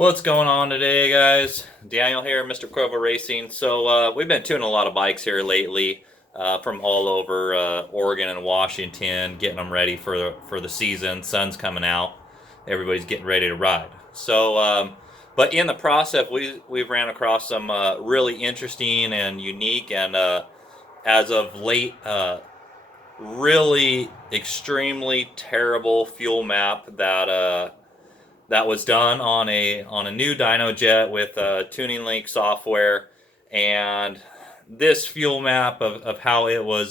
What's going on today, guys? Daniel here, Mr. Cuervo Racing. We've been tuning a lot of bikes here lately, from all over Oregon and Washington, getting them ready for the season. Sun's coming out, everybody's getting ready to ride. But in the process, we've ran across some really interesting and unique and as of late, really extremely terrible fuel map that was done on a new dyno jet with tuning link software. And this fuel map of how it was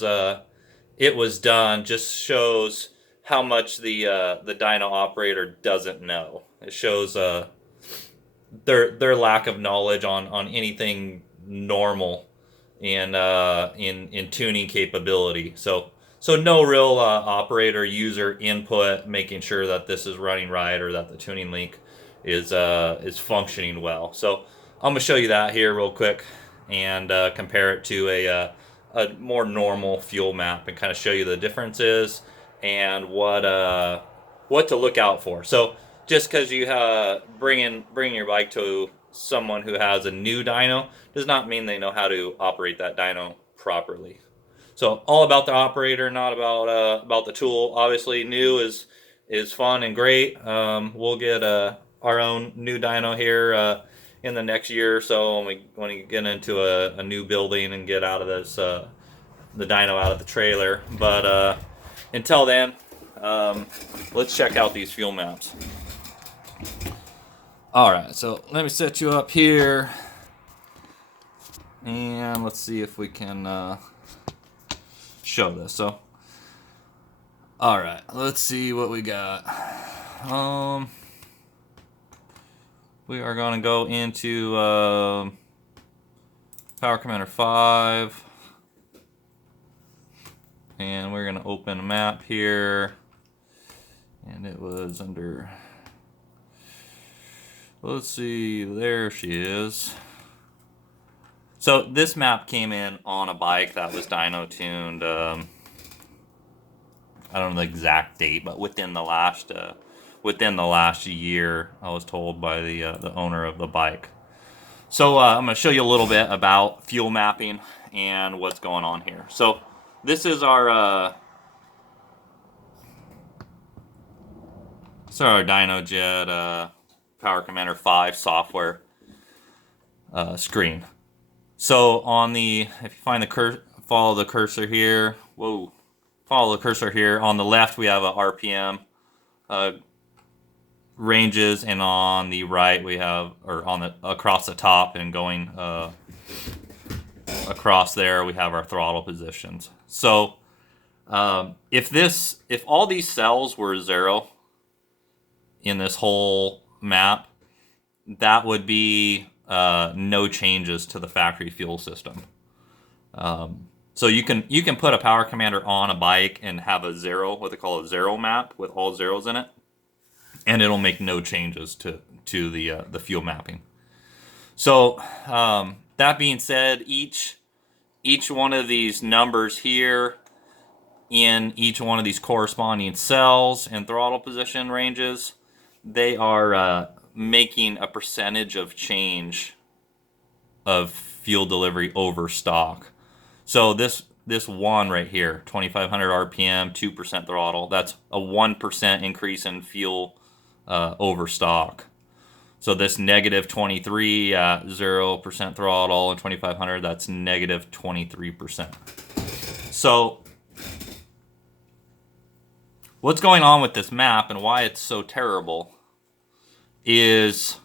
done just shows how much the dyno operator doesn't know. It shows their lack of knowledge on anything normal in tuning capability. So no real operator user input, making sure that this is running right or that the tuning link is functioning well. So I'm gonna show you that here real quick and compare it to a more normal fuel map and kind of show you the differences and what to look out for. So just because you bring your bike to someone who has a new dyno does not mean they know how to operate that dyno properly. So all about the operator, not about the tool. Obviously, new is fun and great. We'll get our own new dyno here in the next year or so when we get into a new building and get out of this the dyno out of the trailer. But until then, let's check out these fuel maps. All right, so let me set you up here, and let's see if we can show this. So, all right, let's see what we got. We are going to go into Power Commander 5, and we're going to open a map here, and it was under, let's see, there she is. So this map came in on a bike that was dyno tuned, I don't know the exact date, but within the last year, I was told by the owner of the bike. So I'm going to show you a little bit about fuel mapping and what's going on here. So this is our dyno jet Power Commander 5 software screen. So if you find follow the cursor here. Follow the cursor here. On the left, we have a RPM ranges, and on the right, we have, across the top and going across there, we have our throttle positions. So if all these cells were 0 in this whole map, that would be no changes to the factory fuel system. So you can put a Power Commander on a bike and have a 0, what they call a 0 map with all zeros in it, and it'll make no changes to the fuel mapping. So that being said, each one of these numbers here in each one of these corresponding cells and throttle position ranges, they are making a percentage of change of fuel delivery over stock. So this one right here, 2,500 RPM, 2% throttle, that's a 1% increase in fuel over stock. So this negative 23 at 0% throttle and 2,500, that's negative 23%. So what's going on with this map and why it's so terrible is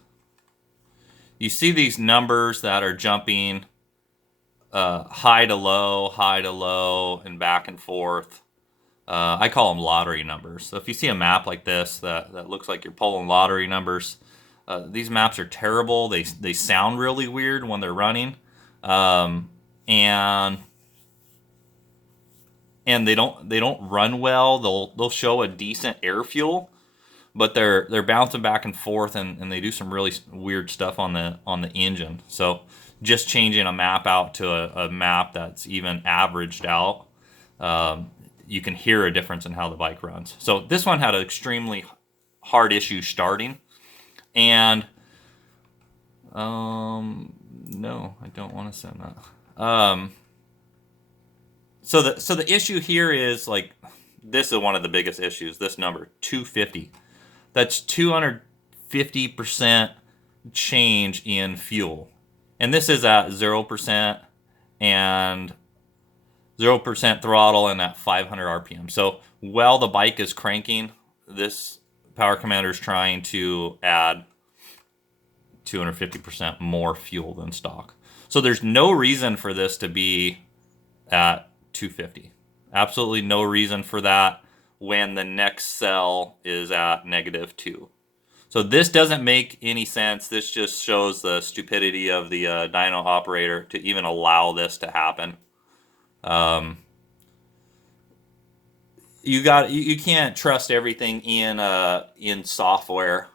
you see these numbers that are jumping high to low, and back and forth. I call them lottery numbers. So if you see a map like this that looks like you're pulling lottery numbers, these maps are terrible. They sound really weird when they're running, and they don't run well. They'll show a decent air fuel, but they're bouncing back and forth, and they do some really weird stuff on the engine. So just changing a map out to a map that's even averaged out, you can hear a difference in how the bike runs. So this one had an extremely hard issue starting, and No, I don't want to send that. So the issue here is like, this is one of the biggest issues. This number 250. That's 250% change in fuel, and this is at 0% and 0% throttle and at 500 RPM. So while the bike is cranking, this power commander is trying to add 250% more fuel than stock. So there's no reason for this to be at 250. Absolutely no reason for that when the next cell is at -2. So this doesn't make any sense. This just shows the stupidity of the dyno operator to even allow this to happen. You can't trust everything in software,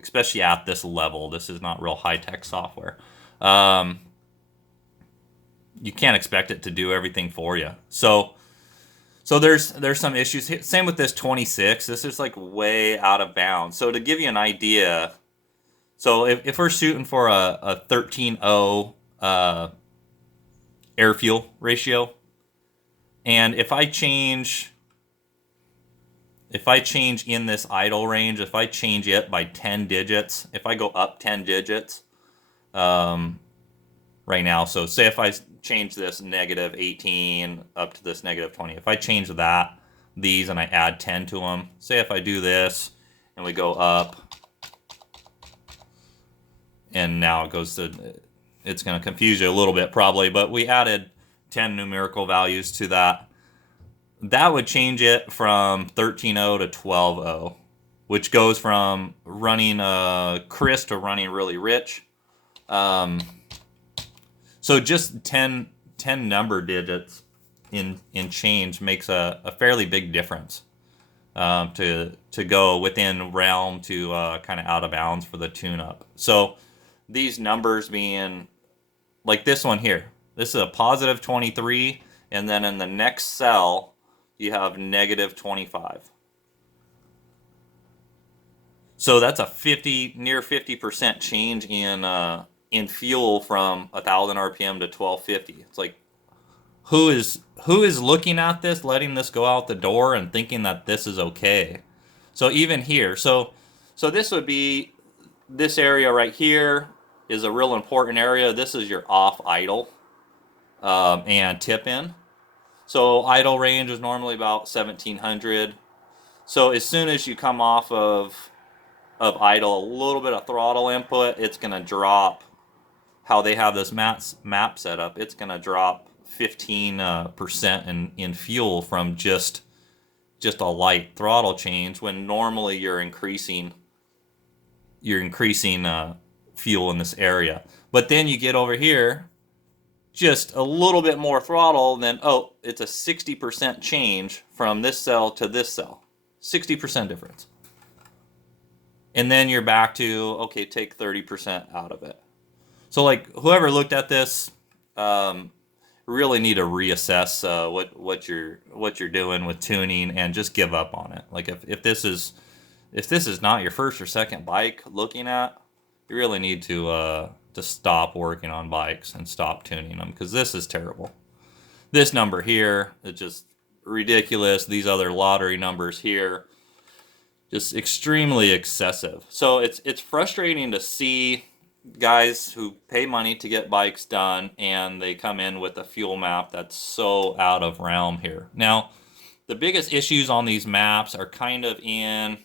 especially at this level. This is not real high-tech software. You can't expect it to do everything for you. So there's some issues. Same with this 26. This is like way out of bounds. So to give you an idea, so if we're shooting for a 13.0 air fuel ratio, and if I change in this idle range, if I change it by 10 digits, if I go up 10 digits right now, so say if I change this -18 up to this -20, if I change these and I add 10 to them, say if I do this and we go up, and now it goes to, it's going to confuse you a little bit probably, but we added 10 numerical values to that. That would change it from 13.0 to 12.0, which goes from running crisp to running really rich. So just 10 number digits in change makes a fairly big difference to go within realm to kind of out of bounds for the tune-up. So these numbers being like this one here, this is a positive 23, and then in the next cell you have -25. So that's a near 50% change in fuel from 1,000 RPM to 1,250. It's like, who is looking at this, letting this go out the door, and thinking that this is okay? So even here, so this would be, this area right here is a real important area. This is your off idle and tip in. So idle range is normally about 1,700. So as soon as you come off of idle, a little bit of throttle input, it's going to drop. How they have this map set up, it's going to drop 15% in fuel from just a light throttle change, when normally you're increasing fuel in this area. But then you get over here, just a little bit more throttle, then oh, it's a 60% change from this cell to this cell. 60% difference. And then you're back to, okay, take 30% out of it. So like, whoever looked at this really need to reassess what you're doing with tuning, and just give up on it. Like if this is not your first or second bike looking at, you really need to stop working on bikes and stop tuning them, because this is terrible. This number here is just ridiculous. These other lottery numbers here, just extremely excessive. So it's frustrating to see guys who pay money to get bikes done, and they come in with a fuel map that's so out of realm here. Now, the biggest issues on these maps are kind of in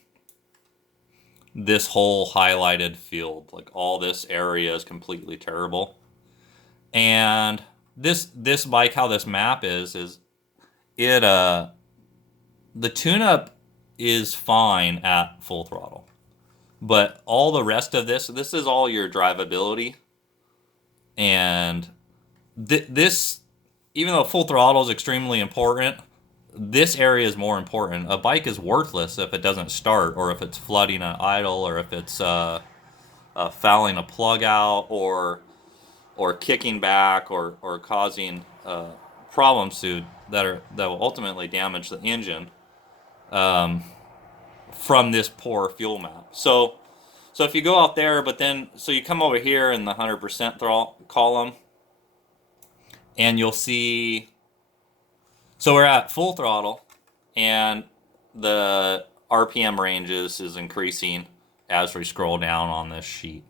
this whole highlighted field. Like, all this area is completely terrible. And this bike, how this map is it the tune-up is fine at full throttle. But all the rest of this is all your drivability. And this, even though full throttle is extremely important, this area is more important. A bike is worthless if it doesn't start, or if it's flooding an idle, or if it's fouling a plug out, or kicking back, or causing problems that will ultimately damage the engine from this poor fuel map. So So if you go out there, but then, so you come over here in the 100% throttle column, and you'll see, so we're at full throttle, and the RPM ranges is increasing as we scroll down on this sheet.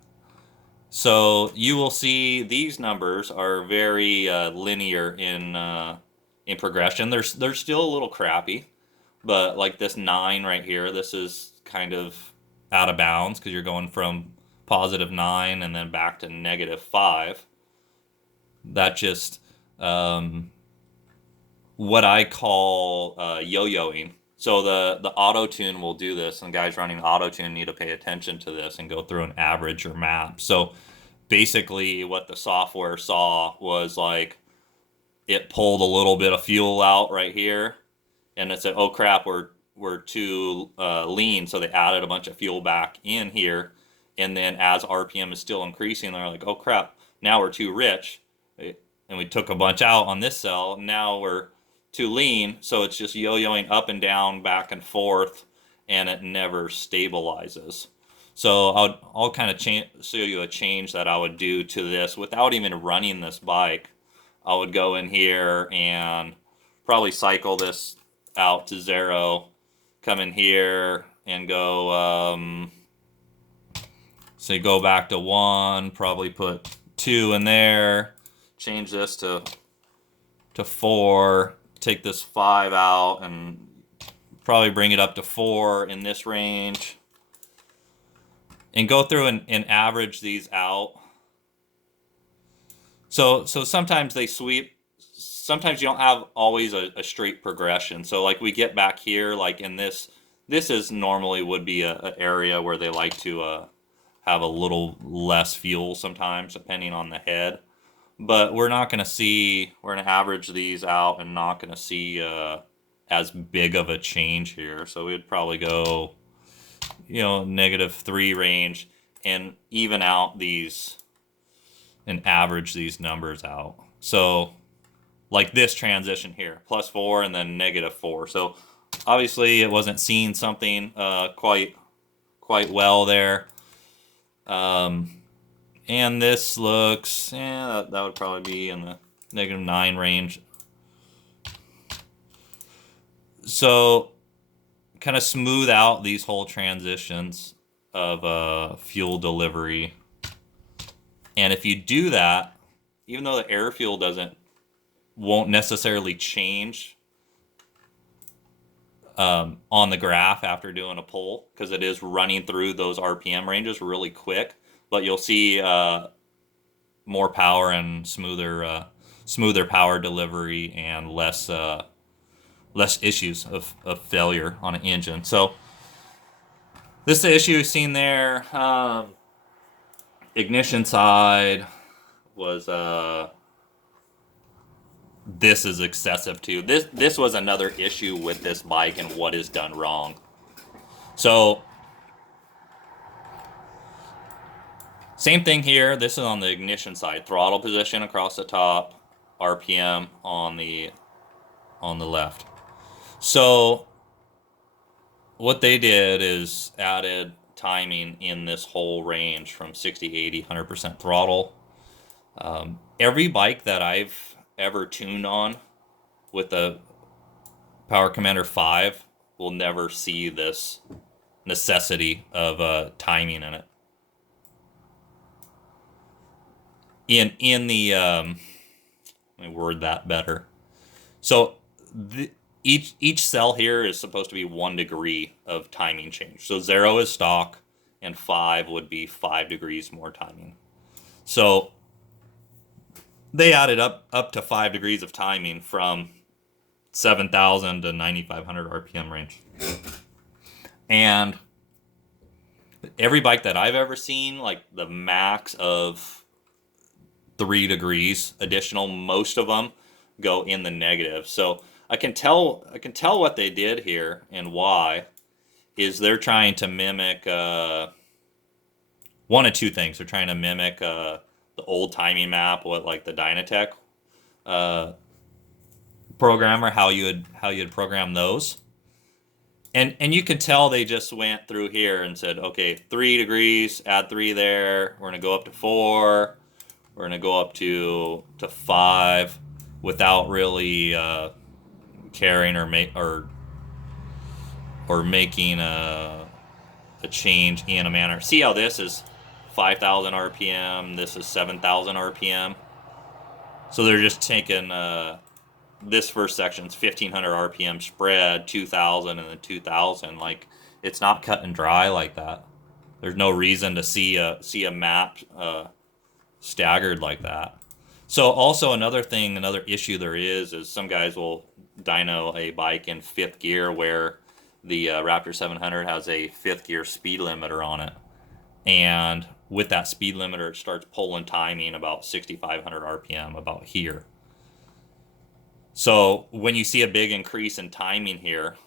So you will see these numbers are very linear in progression. They're still a little crappy, but like this 9 right here, this is kind of out of bounds because you're going from +9 and then back to -5. That just what I call yo-yoing. So the auto-tune will do this, and guys running auto-tune need to pay attention to this and go through an average or map. So basically what the software saw was like it pulled a little bit of fuel out right here, and it said, oh crap, we're too lean, so they added a bunch of fuel back in here, and then as RPM is still increasing, they're like, oh crap, now we're too rich, and we took a bunch out on this cell, now we're too lean, so it's just yo-yoing up and down, back and forth, and it never stabilizes. So I'll kind of show you a change that I would do to this without even running this bike. I would go in here and probably cycle this out to 0, come in here and go, say go back to 1, probably put 2 in there, change this to 4, take this 5 out and probably bring it up to 4 in this range, and go through and average these out. So sometimes they sweep. Sometimes you don't have always a straight progression. So like we get back here, like in this is normally would be a area where they like to have a little less fuel sometimes, depending on the head. But we're not going to see, we're going to average these out and not going to see as big of a change here. So we'd probably go, -3 range and even out these and average these numbers out. So like this transition here, +4 and then -4. So obviously it wasn't seeing something quite well there. And this looks, that would probably be in the -9 range. So kind of smooth out these whole transitions of fuel delivery. And if you do that, even though the air fuel won't necessarily change on the graph after doing a pull, because it is running through those RPM ranges really quick, but you'll see more power and smoother power delivery and less issues of failure on an engine. So this is the issue we've seen there. Ignition side was this is excessive too. This was another issue with this bike and what is done wrong. So same thing here. This is on the ignition side. Throttle position across the top, RPM on the left. So what they did is added timing in this whole range from 60, 80, 100% throttle. Every bike that I've ever tuned on with the Power Commander 5 will never see this necessity of timing in it. In the let me word that better. So each cell here is supposed to be 1 degree of timing change. So 0 is stock, and 5 would be 5 degrees more timing. So they added up to 5 degrees of timing from 7,000 to 9,500 RPM range. And every bike that I've ever seen, like the max of 3 degrees additional, most of them go in the negative. So I can tell what they did here and why is they're trying to mimic one of two things. They're trying to mimic the old timing map, what like the Dynatech programmer, how you'd program those, And you could tell they just went through here and said, okay, 3 degrees, add 3 there. We're gonna go up to 4. We're gonna go up to 5, without really caring or making a change in a manner. See how this is 5,000 RPM. This is 7,000 RPM. So they're just taking this first section's 1,500 RPM spread, 2,000 and then 2,000. Like, it's not cut and dry like that. There's no reason to see a map staggered like that. So also another issue there is some guys will dyno a bike in 5th gear where the Raptor 700 has a 5th gear speed limiter on it. And with that speed limiter, it starts pulling timing about 6,500 RPM, about here. So when you see a big increase in timing here,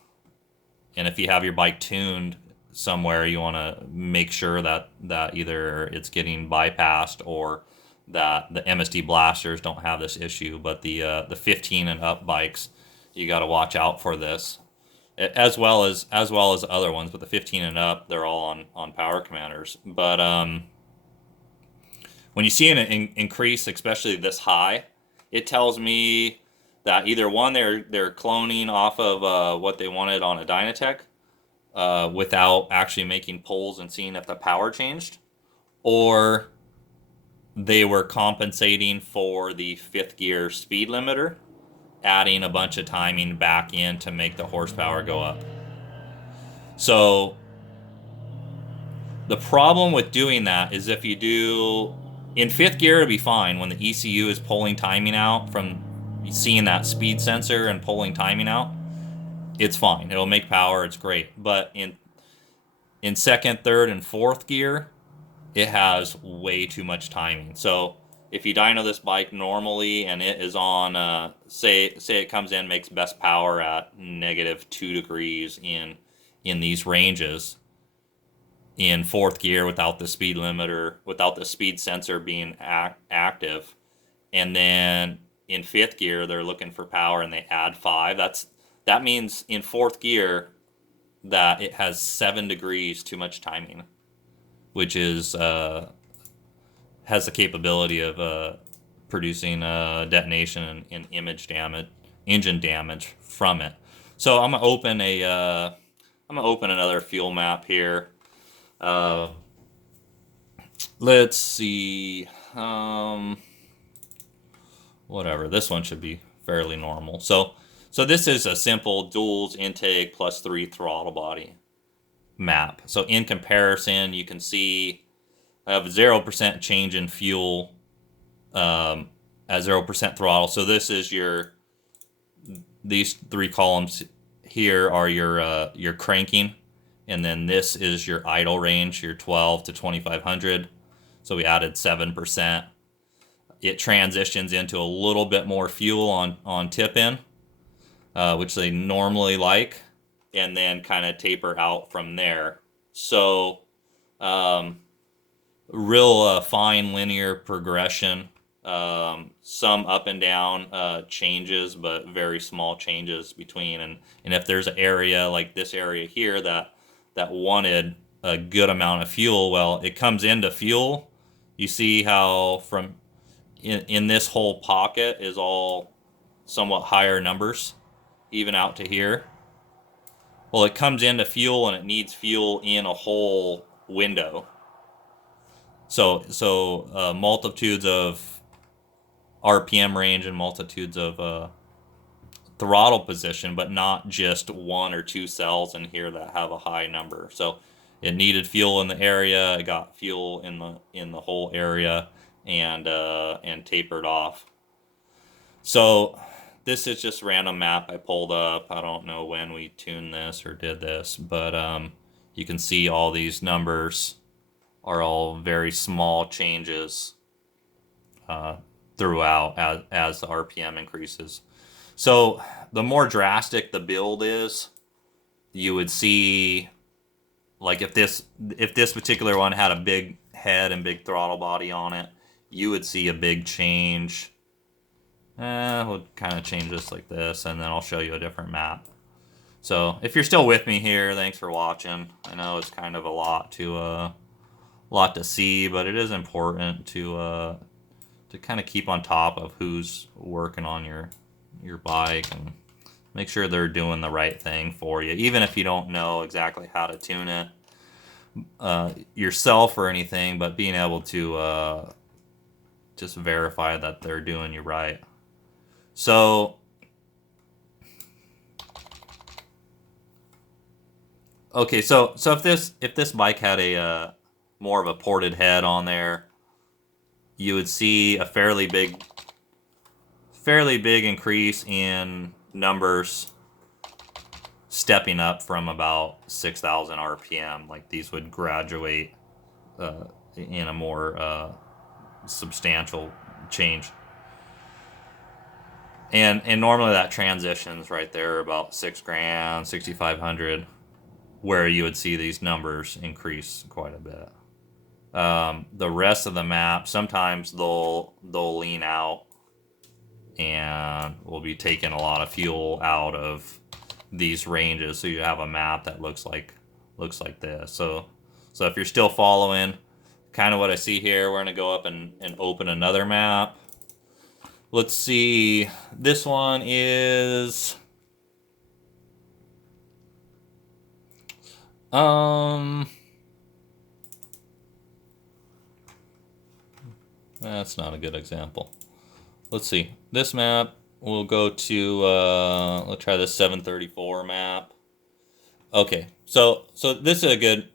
and if you have your bike tuned somewhere, you want to make sure that either it's getting bypassed or that the MSD blasters don't have this issue. But the 15 and up bikes, you got to watch out for this, as well as other ones. But the 15 and up, they're all on power commanders. But when you see an increase, especially this high, it tells me that either one, they're cloning off of what they wanted on a Dynatech without actually making polls and seeing if the power changed, or they were compensating for the 5th gear speed limiter, adding a bunch of timing back in to make the horsepower go up. So the problem with doing that is if you do in 5th gear, it'll be fine when the ECU is pulling timing out from seeing that speed sensor and pulling timing out. It's fine. It'll make power. It's great. But in 2nd, 3rd, and 4th gear, it has way too much timing. So if you dyno this bike normally and it is on, say it comes in, makes best power at -2 degrees in these ranges, in 4th gear without the speed limiter, without the speed sensor being active, and then in 5th gear they're looking for power and they add 5. That means in 4th gear that it has 7 degrees too much timing, which is has the capability of producing detonation and engine damage from it. So I'm gonna open another fuel map here. Let's see. Whatever. This one should be fairly normal. So this is a simple duals intake plus 3 throttle body map. So in comparison, you can see I have a 0% change in fuel at 0% throttle. So this is these 3 columns here are your cranking, and then this is your idle range, your 12 to 2500. So we added 7%. It transitions into a little bit more fuel on tip in, which they normally like, and then kind of taper out from there. So real fine linear progression, some up and down changes, but very small changes between. And if there's an area like this area here that wanted a good amount of fuel, well, it comes into fuel. You see how from in this whole pocket is all somewhat higher numbers, even out to here. Well, it comes into fuel and it needs fuel in a whole window. So multitudes of RPM range and multitudes of throttle position, but not just 1 or 2 cells in here that have a high number. So it needed fuel in the area. It got fuel in the whole area, and tapered off. So this is just a random map I pulled up. I don't know when we tuned this or did this, but you can see all these numbers are all very small changes throughout as the RPM increases. So the more drastic the build is, you would see, like if this particular one had a big head and big throttle body on it, you would see a big change. We'll kind of change this like this, and then I'll show you a different map. So if you're still with me here, thanks for watching. I know it's kind of a lot to see, but it is important to kind of keep on top of who's working on your bike and make sure they're doing the right thing for you, even if you don't know exactly how to tune it yourself or anything. But being able to just verify that they're doing you right. So, okay, so if this bike had a more of a ported head on there, you would see a fairly big increase in numbers stepping up from about 6,000 RPM. Like these would graduate in a more substantial change. And normally that transitions right there about 6 grand, 6,500, where you would see these numbers increase quite a bit. The rest of the map, sometimes they'll lean out and will be taking a lot of fuel out of these ranges, so you have a map that looks like this. So if you're still following kind of what I see here, we're gonna go up and open another map. Let's see, this one is that's not a good example. Let's see. This map, we'll go to, let's try this 734 map. Okay, so this is a good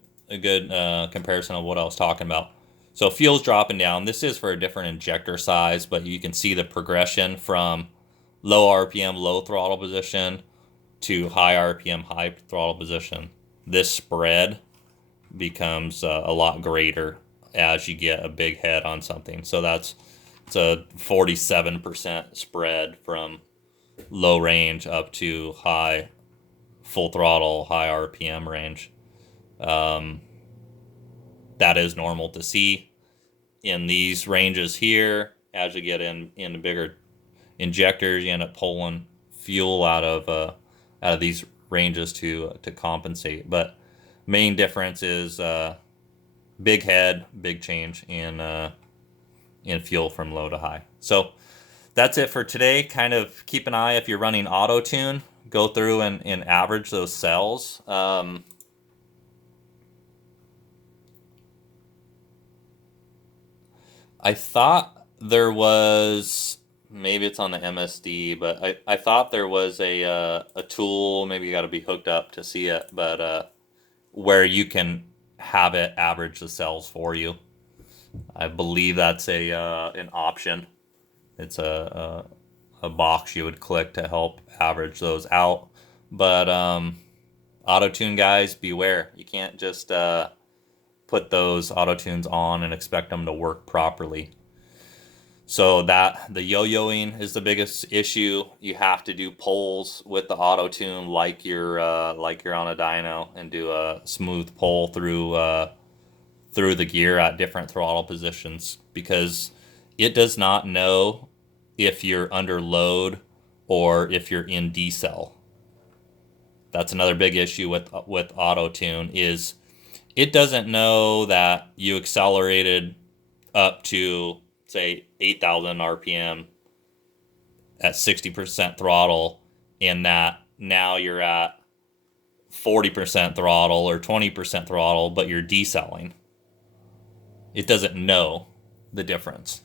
comparison of what I was talking about. So fuel's dropping down. This is for a different injector size, but you can see the progression from low RPM, low throttle position to high RPM, high throttle position. This spread becomes a lot greater as you get a big head on something. So it's a 47% spread from low range up to high full throttle, high RPM range. That is normal to see in these ranges here. As you get into bigger injectors, you end up pulling fuel out of these ranges to compensate. But main difference is big head, big change in fuel from low to high. So that's it for today. Kind of keep an eye if you're running Autotune. Go through and average those cells. I thought there was, maybe it's on the MSD, but I thought there was a tool, maybe you got to be hooked up to see it, but where you can have it average the cells for you. I believe that's an option. It's a box you would click to help average those out. But Autotune guys, beware. You can't just put those Autotunes on and expect them to work properly. So that the yo-yoing is the biggest issue. You have to do pulls with the Autotune like you're on a dyno, and do a smooth pull through the gear at different throttle positions, because it does not know if you're under load or if you're in decel. That's another big issue with Autotune, is it doesn't know that you accelerated up to, say, 8,000 RPM at 60% throttle, and that now you're at 40% throttle or 20% throttle, but you're decelling. It doesn't know the difference.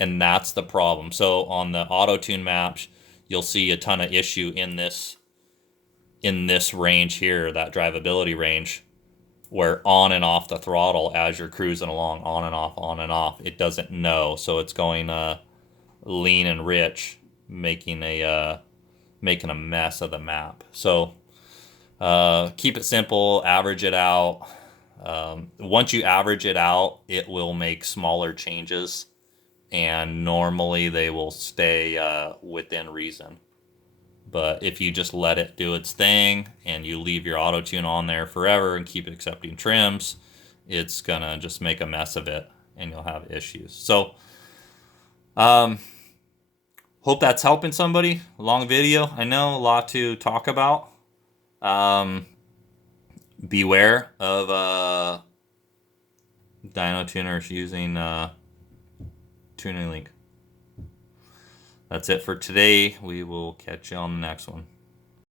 And that's the problem. So on the Autotune maps, you'll see a ton of issue in this range here, that drivability range, where on and off the throttle as you're cruising along, on and off, it doesn't know. So it's going lean and rich, making a mess of the map. So keep it simple, average it out. Once you average it out, it will make smaller changes, and normally they will stay within reason. But if you just let it do its thing and you leave your Autotune on there forever and keep accepting trims, it's gonna just make a mess of it and you'll have issues. So hope that's helping somebody. Long video, I know, a lot to talk about. Beware of dyno tuners using tuning link. That's it for today. We will catch you on the next one.